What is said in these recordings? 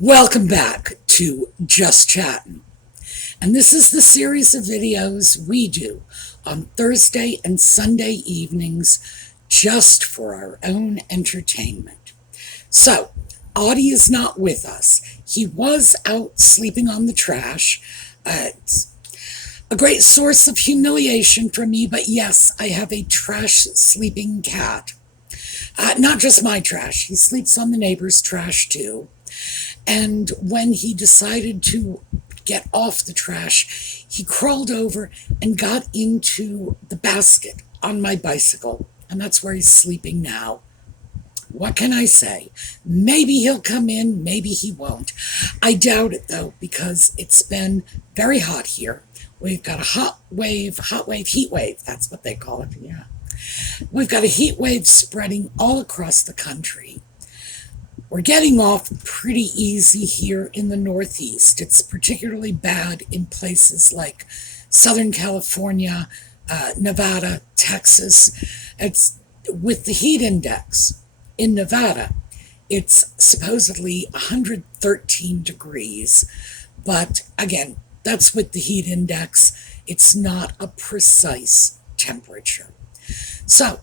Welcome back to Just Chattin'. And this is the series of videos we do on Thursday and Sunday evenings just for our own entertainment. So, Audie is not with us. He was out sleeping on the trash. It's a great source of humiliation for me, but yes, I have a trash sleeping cat. Not just my trash, he sleeps on the neighbor's trash too. And when he decided to get off the trash, he crawled over and got into the basket on my bicycle. And that's where he's sleeping now. What can I say? Maybe he'll come in, maybe he won't. I doubt it though, because it's been very hot here. We've got a heat wave, that's what they call it, yeah. We've got a heat wave spreading all across the country. We're getting off pretty easy here in the Northeast. It's particularly bad in places like Southern California, Nevada, Texas. It's with the heat index in Nevada. It's supposedly 113 degrees. But again, that's with the heat index. It's not a precise temperature. So,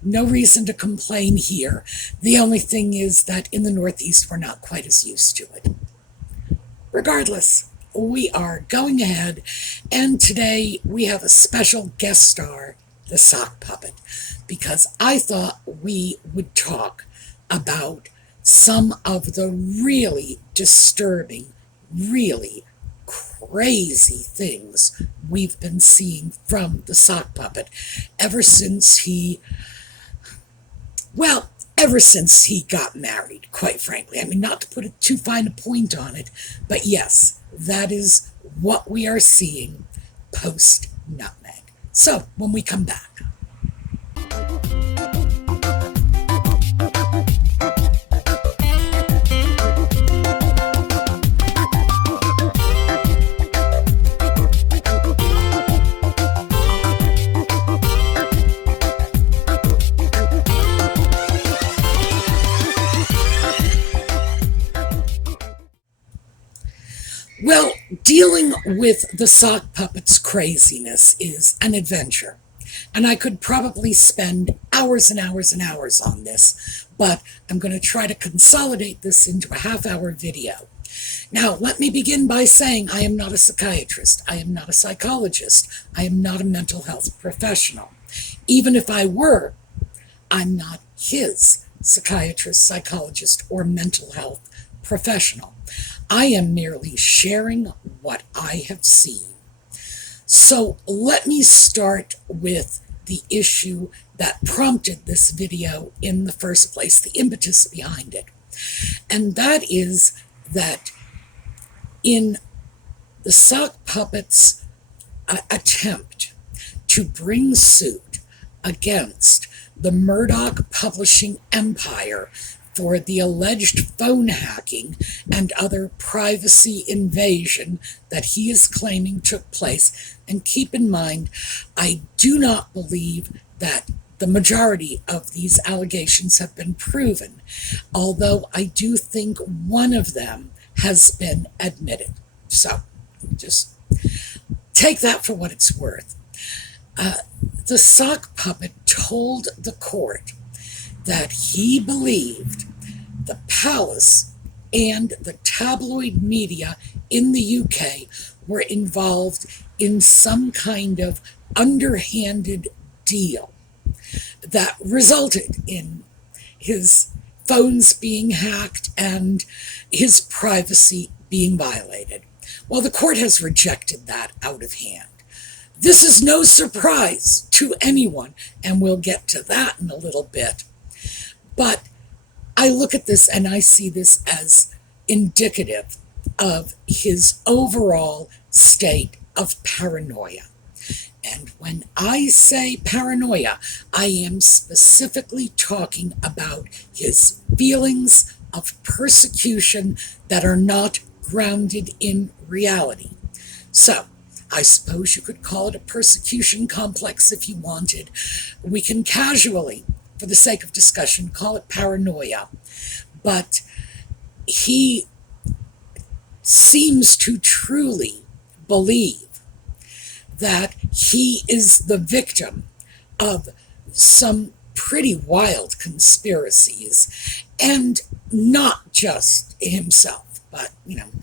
no reason to complain here. The only thing is that in the Northeast, we're not quite as used to it. Regardless, we are going ahead, and today we have a special guest star, the sock puppet, because I thought we would talk about some of the really disturbing, really crazy things we've been seeing from the sock puppet ever since he got married, quite frankly. I mean, not to put too fine a point on it, but yes, that is what we are seeing post-nutmeg. So, when we come back. Well, dealing with the sock puppet's craziness is an adventure, and I could probably spend hours and hours and hours on this, but I'm going to try to consolidate this into a half-hour video. Now, let me begin by saying I am not a psychiatrist, I am not a psychologist, I am not a mental health professional. Even if I were, I'm not his psychiatrist, psychologist, or mental health professional. I am merely sharing what I have seen. So let me start with the issue that prompted this video in the first place, the impetus behind it. And that is that in the sock puppet's attempt to bring suit against the Murdoch publishing empire for the alleged phone hacking and other privacy invasion that he is claiming took place. And keep in mind, I do not believe that the majority of these allegations have been proven, although I do think one of them has been admitted. So just take that for what it's worth. The sock puppet told the court that he believed the palace and the tabloid media in the UK were involved in some kind of underhanded deal that resulted in his phones being hacked and his privacy being violated. Well, the court has rejected that out of hand. This is no surprise to anyone, and we'll get to that in a little bit. But I look at this and I see this as indicative of his overall state of paranoia. And when I say paranoia, I am specifically talking about his feelings of persecution that are not grounded in reality. So, I suppose you could call it a persecution complex if you wanted. We can casually, for the sake of discussion, call it paranoia. But he seems to truly believe that he is the victim of some pretty wild conspiracies, and not just himself, but,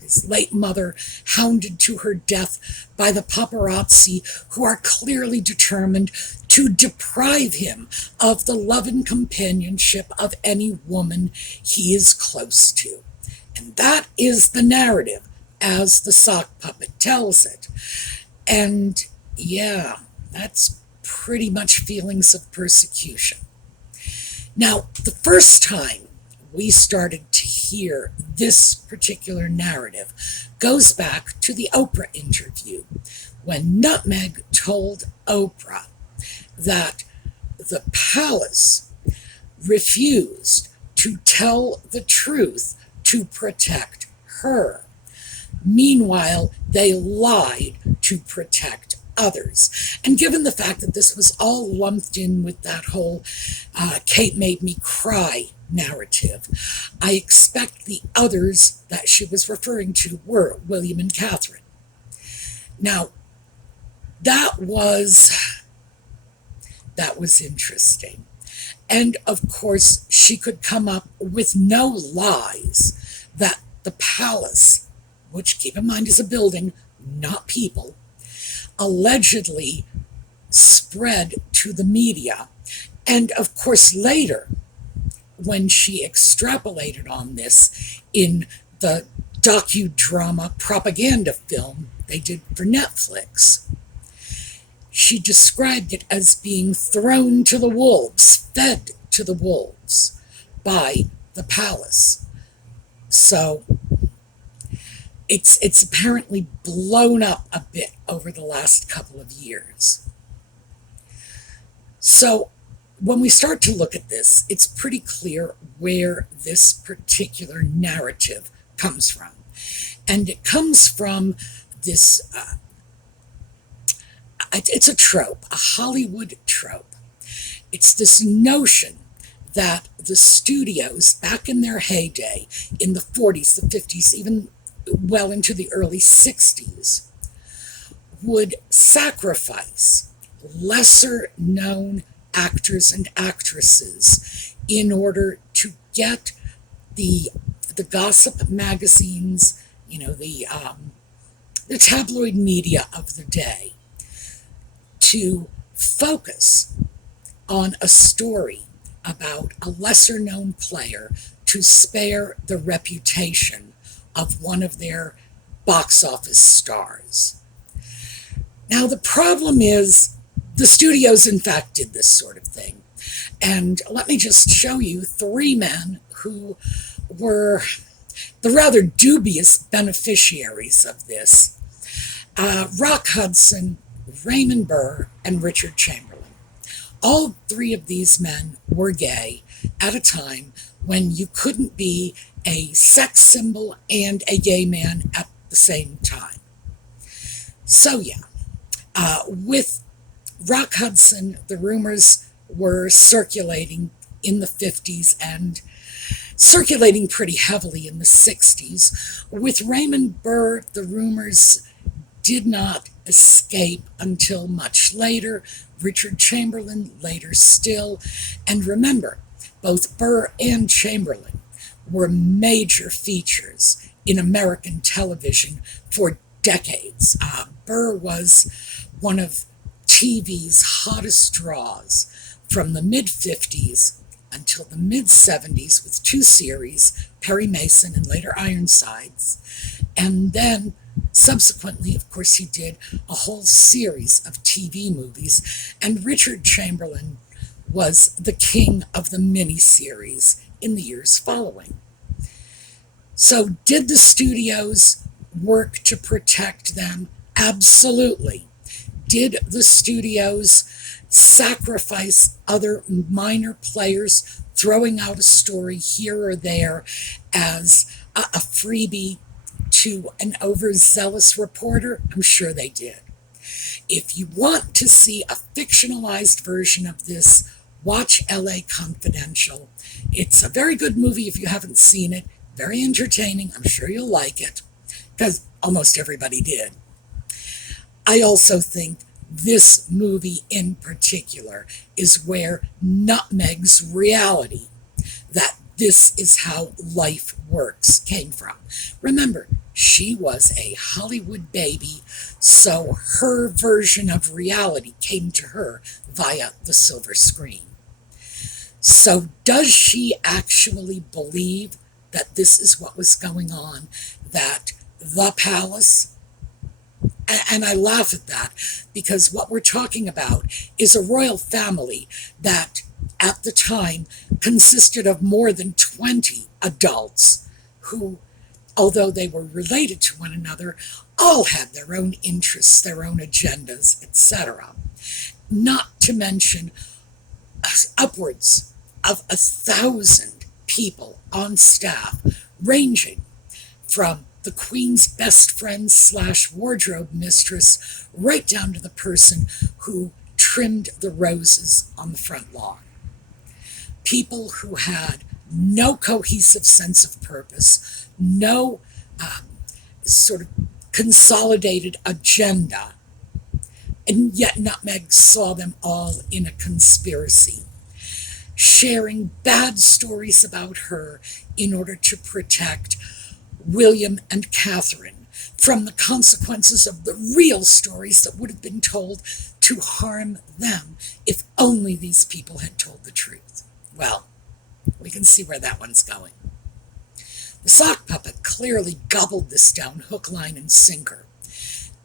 his late mother, hounded to her death by the paparazzi, who are clearly determined to deprive him of the love and companionship of any woman he is close to. And that is the narrative as the sock puppet tells it. And yeah, that's pretty much feelings of persecution. Now, the first time we started to hear this particular narrative goes back to the Oprah interview, when Nutmeg told Oprah that the palace refused to tell the truth to protect her. Meanwhile, they lied to protect others. And given the fact that this was all lumped in with that whole Kate made me cry narrative, I expect the others that she was referring to were William and Catherine. Now, that was interesting. And of course, she could come up with no lies that the palace, which, keep in mind, is a building, not people, allegedly spread to the media. And of course, later, when she extrapolated on this in the docudrama propaganda film they did for Netflix, she described it as being thrown to the wolves, fed to the wolves by the palace. So it's apparently blown up a bit over the last couple of years. So when we start to look at this, it's pretty clear where this particular narrative comes from. And it comes from this, it's a trope, a Hollywood trope. It's this notion that the studios, back in their heyday, in the 40s, the 50s, even well into the early 60s, would sacrifice lesser-known actors and actresses in order to get the gossip magazines, the tabloid media of the day, to focus on a story about a lesser-known player to spare the reputation of one of their box office stars. Now, the problem is the studios, in fact, did this sort of thing. And let me just show you three men who were the rather dubious beneficiaries of this. Rock Hudson, Raymond Burr, and Richard Chamberlain. All three of these men were gay at a time when you couldn't be a sex symbol and a gay man at the same time. So yeah, with Rock Hudson, the rumors were circulating in the 50s and circulating pretty heavily in the 60s. With Raymond Burr, the rumors did not escape until much later. Richard Chamberlain later still. And remember, both Burr and Chamberlain were major features in American television for decades. Burr was one of TV's hottest draws from the mid-50s until the mid-70s with two series, Perry Mason and later Ironsides. And then subsequently, of course, he did a whole series of TV movies. And Richard Chamberlain was the king of the miniseries in the years following. So did the studios work to protect them? Absolutely. Did the studios sacrifice other minor players, throwing out a story here or there as a freebie to an overzealous reporter? I'm sure they did. If you want to see a fictionalized version of this, watch LA Confidential. It's a very good movie if you haven't seen it. Very entertaining. I'm sure you'll like it. because almost everybody did. I also think this movie in particular is where Nutmeg's reality, that this is how life works, came from. Remember, she was a Hollywood baby, so her version of reality came to her via the silver screen. So does she actually believe that this is what was going on, that the palace, and I laugh at that because what we're talking about is a royal family that at the time consisted of more than 20 adults who, although they were related to one another, all had their own interests, their own agendas, etc. Not to mention upwards of 1,000 people on staff, ranging from the Queen's best friend / wardrobe mistress right down to the person who trimmed the roses on the front lawn. People who had no cohesive sense of purpose, no sort of consolidated agenda, and yet Nutmeg saw them all in a conspiracy, sharing bad stories about her in order to protect William and Catherine from the consequences of the real stories that would have been told to harm them if only these people had told the truth. Well, we can see where that one's going. The sock puppet clearly gobbled this down hook, line, and sinker,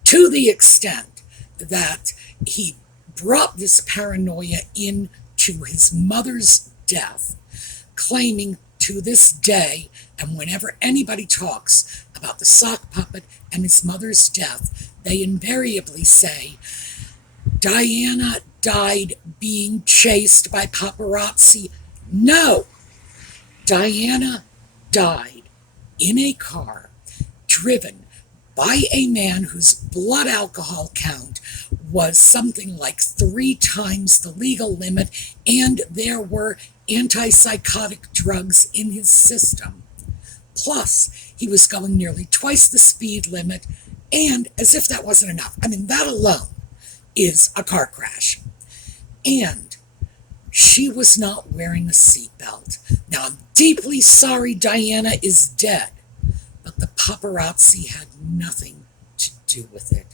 to the extent that he brought this paranoia into his mother's death, claiming to this day, and whenever anybody talks about the sock puppet and his mother's death, they invariably say, Diana died being chased by paparazzi. No, Diana died in a car driven by a man whose blood alcohol count was something like 3 times the legal limit, and there were antipsychotic drugs in his system. Plus, he was going nearly twice the speed limit, and as if that wasn't enough, I mean, that alone is a car crash. And she was not wearing a seatbelt. Now, I'm deeply sorry Diana is dead, but the paparazzi had nothing to do with it.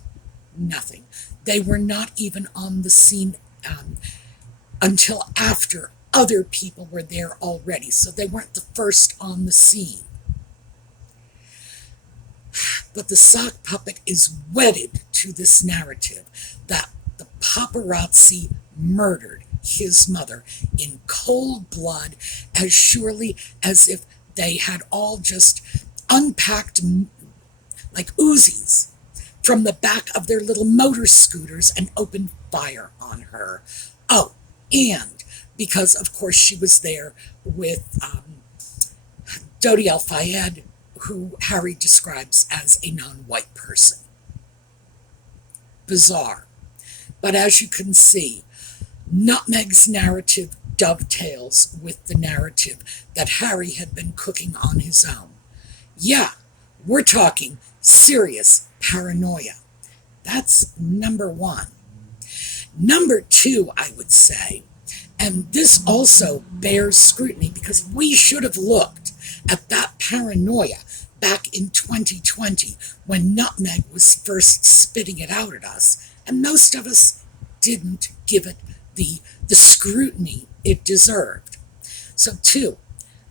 Nothing. They were not even on the scene until after other people were there already, so they weren't the first on the scene. But the sock puppet is wedded to this narrative that the paparazzi murdered his mother in cold blood, as surely as if they had all just unpacked like Uzis from the back of their little motor scooters and opened fire on her. Oh, and because, of course, she was there with Dodi Al-Fayed, who Harry describes as a non-white person. Bizarre. But as you can see, Nutmeg's narrative dovetails with the narrative that Harry had been cooking on his own. Yeah, we're talking serious paranoia. That's number one. Number two, I would say, and this also bears scrutiny because we should have looked at that paranoia back in 2020 when Nutmeg was first spitting it out at us, and most of us didn't give it the scrutiny it deserved. So two,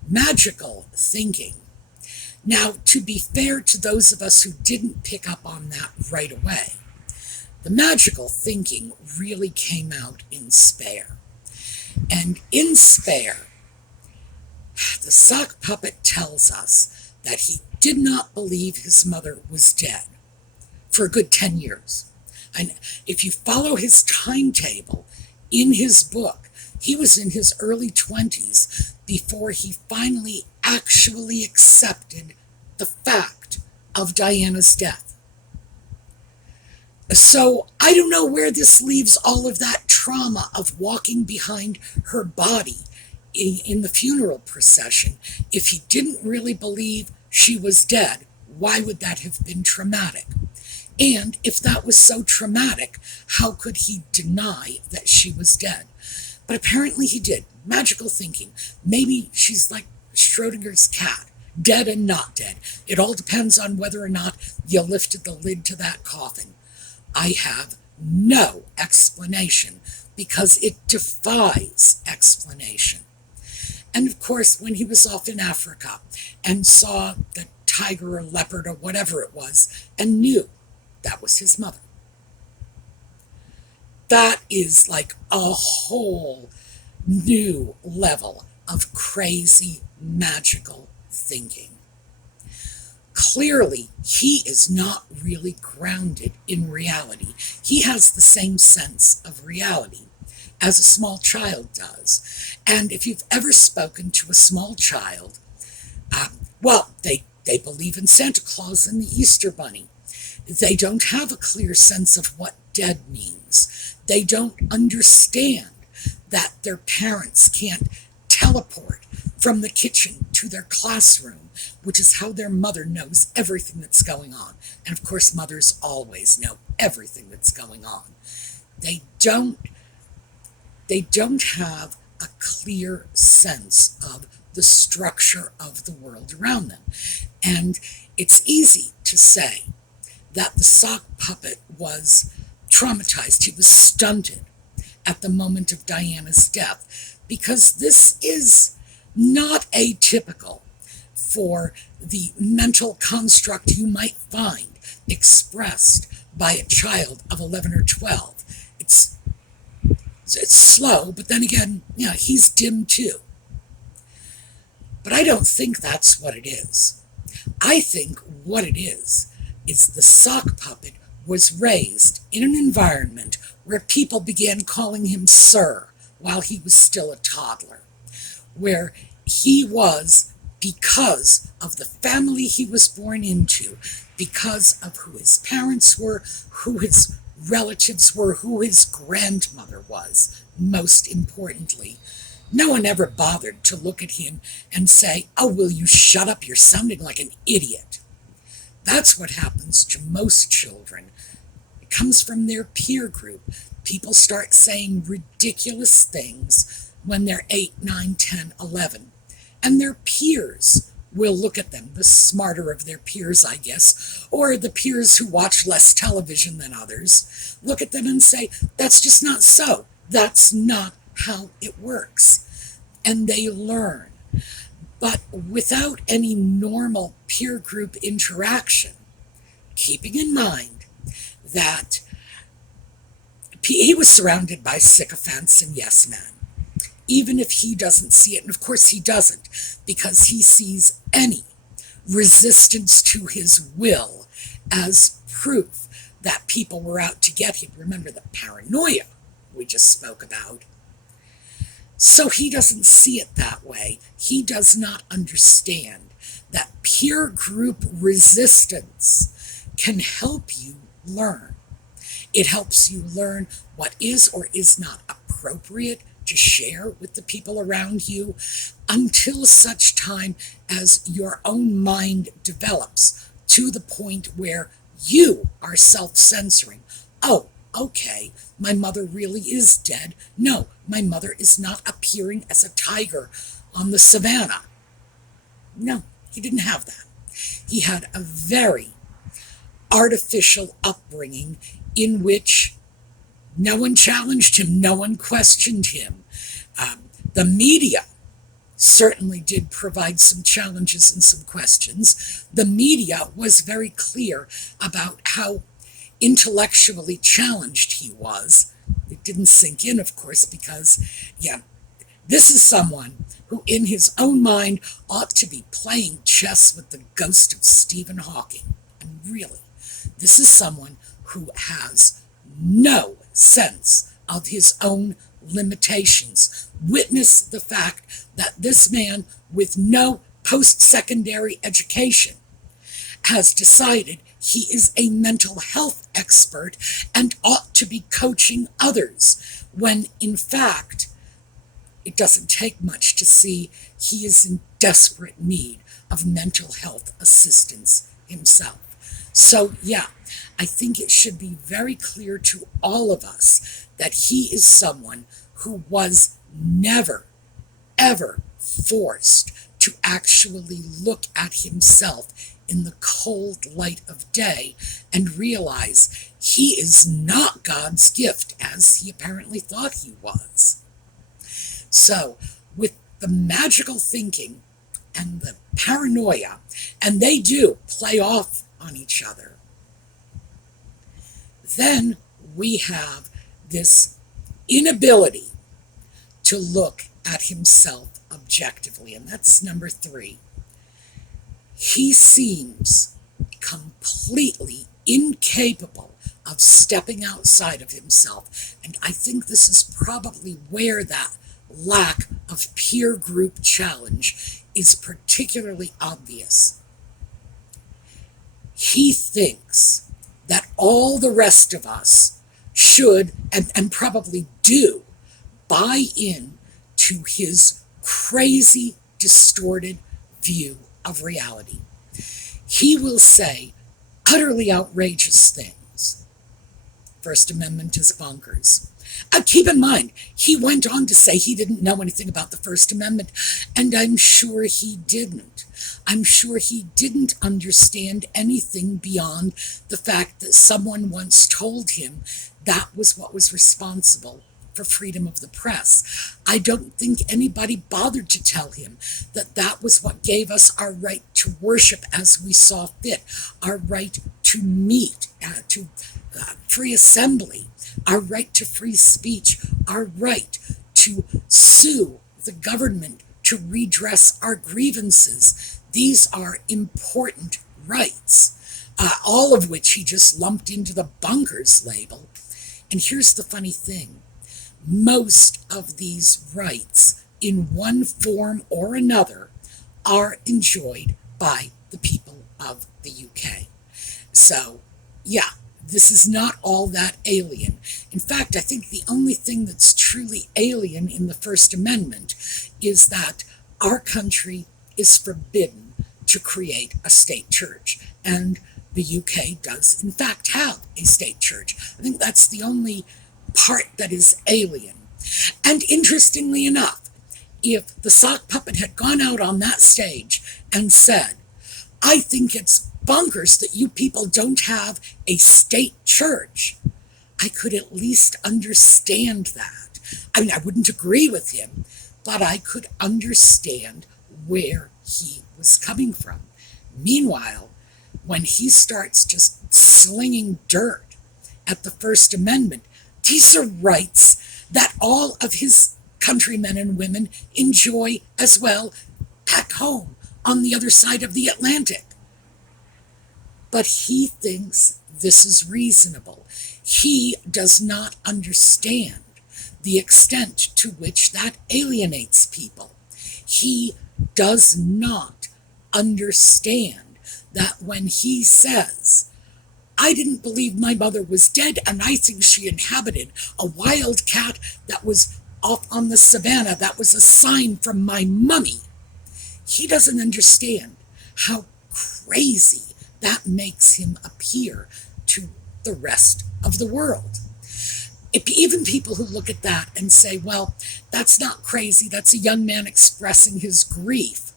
magical thinking. Now, to be fair to those of us who didn't pick up on that right away, the magical thinking really came out in Spare. And in Spare, the sock puppet tells us that he did not believe his mother was dead for a good 10 years. And if you follow his timetable in his book, he was in his early 20s before he finally actually accepted the fact of Diana's death. So I don't know where this leaves all of that trauma of walking behind her body in the funeral procession if he didn't really believe she was dead why would that have been traumatic? And if that was so traumatic, how could he deny that she was dead? But apparently he did. Magical thinking. Maybe she's like Schrodinger's cat, dead and not dead. It all depends on whether or not you lifted the lid to that coffin. I have no explanation because it defies explanation. And of course, when he was off in Africa and saw the tiger or leopard or whatever it was and knew that was his mother, that is like a whole new level of crazy magical thinking. Clearly, he is not really grounded in reality. He has the same sense of reality as a small child does. And if you've ever spoken to a small child, they believe in Santa Claus and the Easter Bunny. They don't have a clear sense of what dead means. They don't understand that their parents can't teleport from the kitchen to their classroom, which is how their mother knows everything that's going on. And of course, mothers always know everything that's going on. They don't have a clear sense of the structure of the world around them. And it's easy to say that the sock puppet was traumatized. He was stunted at the moment of Diana's death, because this is not atypical for the mental construct you might find expressed by a child of 11 or 12. It's slow, but then again, he's dim too. But I don't think that's what it is. I think what it is the sock puppet was raised in an environment where people began calling him sir while he was still a toddler, where he was, because of the family he was born into, because of who his parents were, who his relatives were, who his grandmother was, most importantly. No one ever bothered to look at him and say, "Oh, will you shut up? You're sounding like an idiot." That's what happens to most children. It comes from their peer group. People start saying ridiculous things when they're 8, 9, 10, 11. And their peers will look at them, the smarter of their peers, I guess, or the peers who watch less television than others, look at them and say, "That's just not so. That's not how it works." And they learn. But without any normal peer group interaction, keeping in mind that he was surrounded by sycophants and yes men, even if he doesn't see it, and of course he doesn't, because he sees any resistance to his will as proof that people were out to get him. Remember the paranoia we just spoke about. So he doesn't see it that way. He does not understand that peer group resistance can help you learn. It helps you learn what is or is not appropriate to share with the people around you until such time as your own mind develops to the point where you are self-censoring. Oh, okay, my mother really is dead. No, my mother is not appearing as a tiger on the savannah. No, he didn't have that. He had a very artificial upbringing in which no one challenged him, no one questioned him. The media certainly did provide some challenges and some questions. The media was very clear about how intellectually challenged he was. It didn't sink in, of course, because, this is someone who in his own mind ought to be playing chess with the ghost of Stephen Hawking. And really, this is someone who has no sense of his own limitations. Witness the fact that this man with no post-secondary education has decided he is a mental health expert and ought to be coaching others, when in fact it doesn't take much to see he is in desperate need of mental health assistance himself. So, yeah, I think it should be very clear to all of us that he is someone who was never, ever forced to actually look at himself in the cold light of day and realize he is not God's gift as he apparently thought he was. So, with the magical thinking and the paranoia, and they do play off on each other, then we have this inability to look at himself objectively, and that's number 3. He seems completely incapable of stepping outside of himself, and I think this is probably where that lack of peer group challenge is particularly obvious. He thinks that all the rest of us should, and probably do, buy in to his crazy, distorted view of reality. He will say utterly outrageous things. First Amendment is bonkers. Keep in mind, he went on to say he didn't know anything about the First Amendment, and I'm sure he didn't. I'm sure he didn't understand anything beyond the fact that someone once told him that was what was responsible for freedom of the press. I don't think anybody bothered to tell him that that was what gave us our right to worship as we saw fit, our right to meet, to free assembly, our right to free speech, our right to sue the government to redress our grievances. These are important rights, all of which he just lumped into the bunkers label. And here's the funny thing. Most of these rights, in one form or another, are enjoyed by the people of the UK. So, yeah, this is not all that alien. In fact, I think the only thing that's truly alien in the First Amendment is that our country is forbidden to create a state church. And the UK does, in fact, have a state church. I think that's the only part that is alien. And interestingly enough, if the sock puppet had gone out on that stage and said, I think it's bonkers that you people don't have a state church, I could at least understand that. I mean, I wouldn't agree with him, but I could understand where he was coming from. Meanwhile, when he starts just slinging dirt at the First Amendment, these are rights that all of his countrymen and women enjoy as well back home on the other side of the Atlantic. But he thinks this is reasonable. He does not understand the extent to which that alienates people. He does not understand that when he says, I didn't believe my mother was dead, and I think she inhabited a wild cat that was off on the savannah. That was a sign from my mummy. He doesn't understand how crazy that makes him appear to the rest of the world. Even people who look at that and say, well, that's not crazy, that's a young man expressing his grief.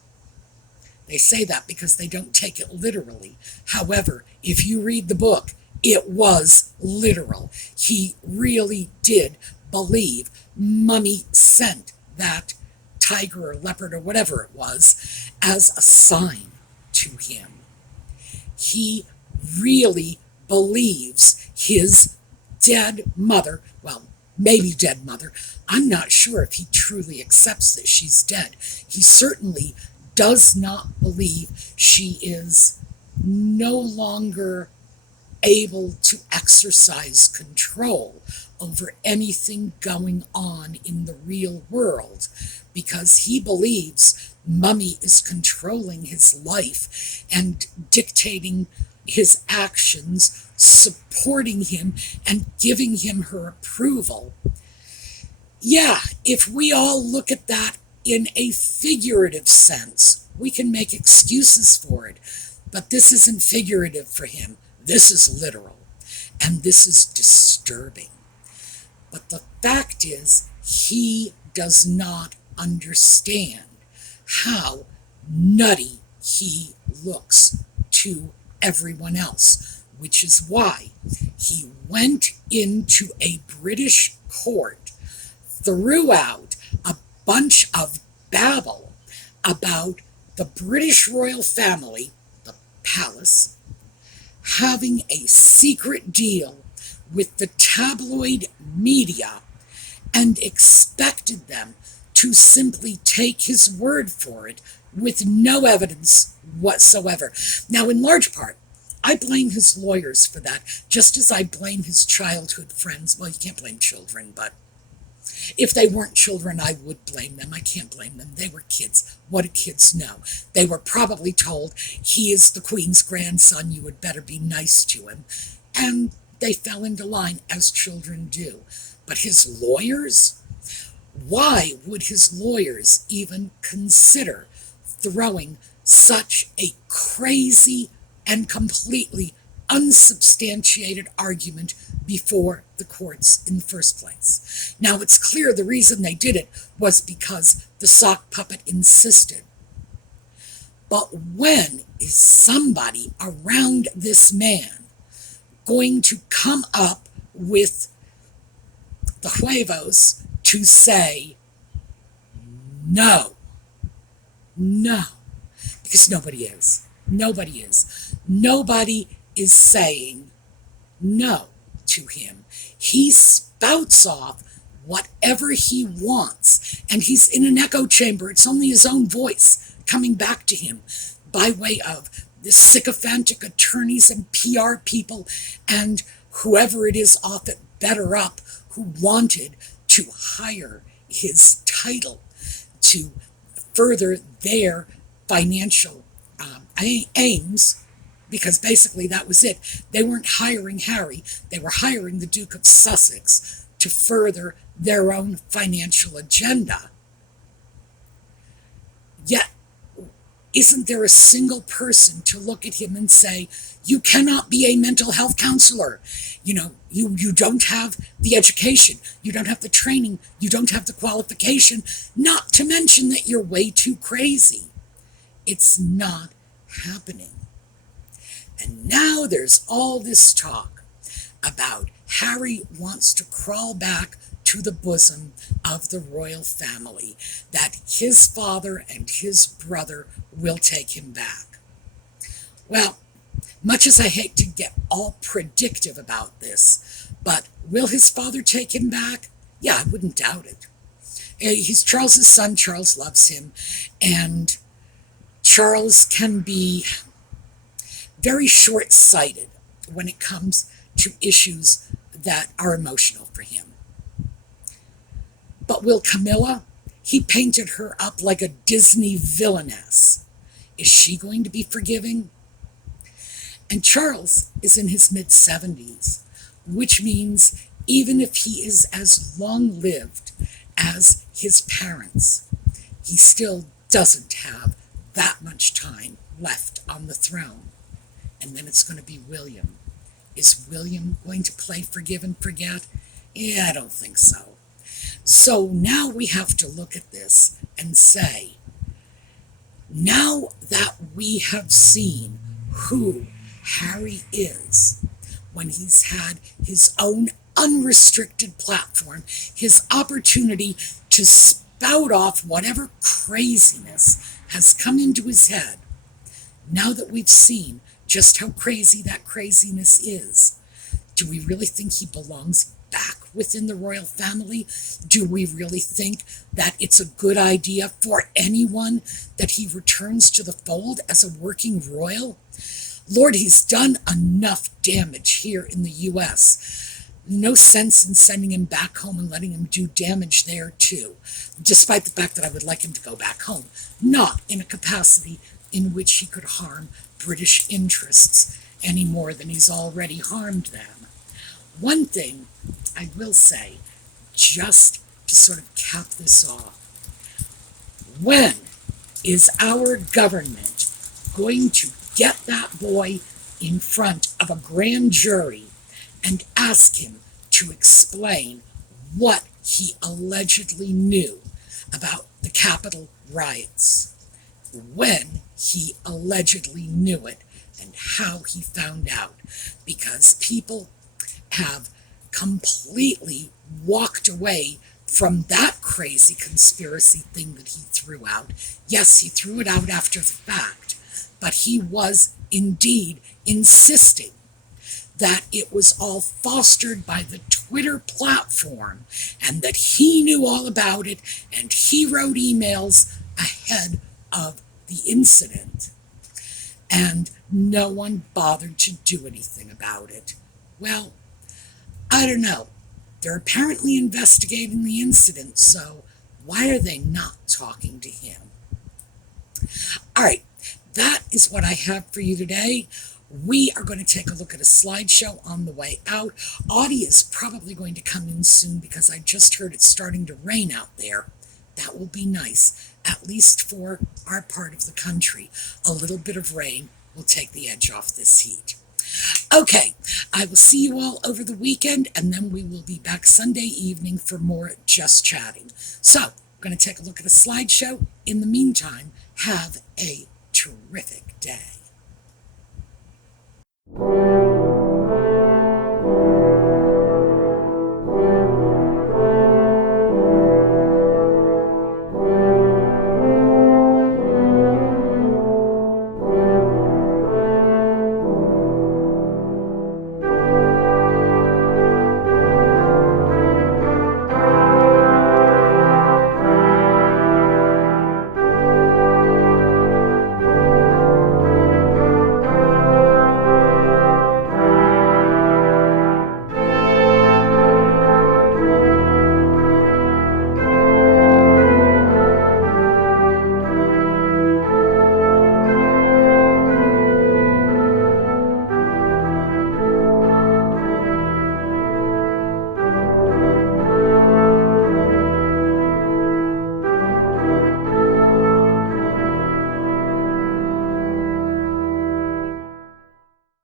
They say that because they don't take it literally. However, if you read the book, it was literal. He really did believe Mummy sent that tiger or leopard or whatever it was as a sign to him. He really believes his dead mother, well, maybe dead mother, I'm not sure if he truly accepts that she's dead. He certainly does not believe she is no longer able to exercise control over anything going on in the real world, because he believes Mummy is controlling his life and dictating his actions, supporting him, and giving him her approval. Yeah, if we all look at that in a figurative sense, we can make excuses for it. But this isn't figurative for him. This is literal. And this is disturbing. But the fact is, he does not understand how nutty he looks to everyone else, which is why he went into a British court, threw out a bunch of babble about the British royal family, the palace, having a secret deal with the tabloid media, and expected them to simply take his word for it with no evidence whatsoever. Now, in large part, I blame his lawyers for that, just as I blame his childhood friends. Well, you can't blame children, but if they weren't children, I would blame them. I can't blame them. They were kids. What do kids know? They were probably told, he is the Queen's grandson, you had better be nice to him. And they fell into line, as children do. But his lawyers? Why would his lawyers even consider throwing such a crazy and completely unsubstantiated argument before the courts in the first place? Now, it's clear the reason they did it was because the sock puppet insisted. But when is somebody around this man going to come up with the huevos to say no? No. Because nobody is. Nobody is. Nobody is saying no to him. He spouts off whatever he wants, and he's in an echo chamber. It's only his own voice coming back to him by way of the sycophantic attorneys and PR people and whoever it is off at Better Up who wanted to hire his title to further their financial aims, because basically that was it. They weren't hiring Harry, they were hiring the Duke of Sussex to further their own financial agenda. Yet, isn't there a single person to look at him and say, you cannot be a mental health counselor? You know, you don't have the education, you don't have the training, you don't have the qualification, not to mention that you're way too crazy. It's not happening. And now there's all this talk about Harry wants to crawl back to the bosom of the royal family, that his father and his brother will take him back. Well, much as I hate to get all predictive about this, but will his father take him back? Yeah, I wouldn't doubt it. He's Charles's son. Charles loves him, and Charles can be very short-sighted when it comes to issues that are emotional for him. But will Camilla? He painted her up like a Disney villainess. Is she going to be forgiving? And Charles is in his mid-70s, which means even if he is as long-lived as his parents, he still doesn't have that much time left on the throne. And then it's going to be William. Is William going to play forgive and forget? Yeah, I don't think so. So now we have to look at this and say, now that we have seen who Harry is, when he's had his own unrestricted platform, his opportunity to spout off whatever craziness has come into his head, now that we've seen just how crazy that craziness is, do we really think he belongs back within the royal family? Do we really think that it's a good idea for anyone that he returns to the fold as a working royal? Lord, he's done enough damage here in the U.S. No sense in sending him back home and letting him do damage there too, despite the fact that I would like him to go back home, not in a capacity in which he could harm British interests any more than he's already harmed them. One thing I will say, just to sort of cap this off, when is our government going to get that boy in front of a grand jury and ask him to explain what he allegedly knew about the Capitol riots, when he allegedly knew it, and how he found out. Because people have completely walked away from that crazy conspiracy thing that he threw out. Yes, he threw it out after the fact, but he was indeed insisting that it was all fostered by the Twitter platform and that he knew all about it and he wrote emails ahead of the incident. And no one bothered to do anything about it. Well, I don't know. They're apparently investigating the incident, so why are they not talking to him? All right, that is what I have for you today. We are going to take a look at a slideshow on the way out. Audie is probably going to come in soon because I just heard it's starting to rain out there. That will be nice, at least for our part of the country. A little bit of rain will take the edge off this heat. Okay, I will see you all over the weekend, and then we will be back Sunday evening for more Just Chatting. So, I'm going to take a look at a slideshow. In the meantime, have a terrific day.